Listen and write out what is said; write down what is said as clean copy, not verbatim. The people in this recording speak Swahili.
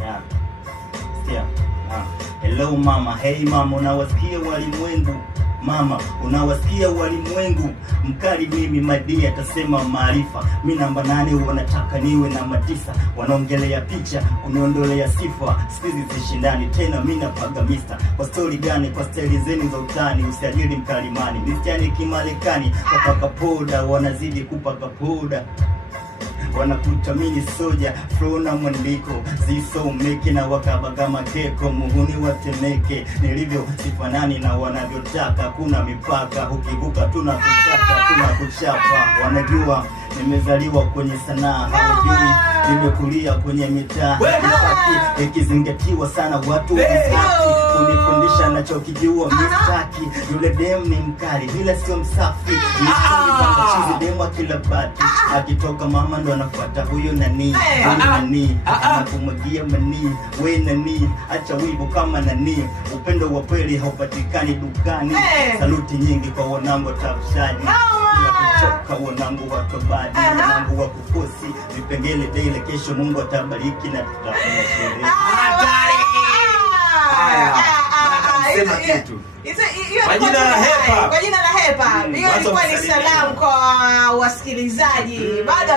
Yeah. Yeah. Hello mama, hey mama, unawasikia walimwengu? Mama, unawasikia walimwengu? Mkali mimi madia atasema maarifa. Mimi namba 8 wanataka niwe namba 9. Wanaongelea picha, kuniondolea sifa. Sikizi zishindani tena mimi napaga mister. Kwa story gani? Kwa style zenu za utani. Usiajiri mkalimani. Mistani kimarekani. Wapaka poda, wanazidi kupaka poda. Wanakutamini soja, flow na mwandiko zisomeke na wakabaga makeko, muhuni watemeke. Nilivyo sifanani na wanavyotaka, kuna mipaka, ukivuka tunakutaka, tunakuchapa. Wanajua nimezaliwa kwenye sanaa, hawajui nimekulia kwenye mitaa. Ikizingatiwa sana watu msaki, kunifundisha nachokijua mistaki. Yule dem ni mkali, ila sio msafi. Chizi demo kila bati, akitoka mama ndo anafuata huyo nani. Nani anakumwagia mani, we nani, acha wivu kama nani. Upendo wa kweli haupatikani dukani. Saluti nyingi kwa wanangu watafshaji, kuchoka wanangu watobadi, wanangu wa kufosi vipengele daily. Kesho Mungu atabariki na tutafanya sherehe. Sema kitu. Kwa jina la Hepa. Kwa jina la Hepa. Hiyo ilikuwa ni salamu kwa wasikilizaji. Baada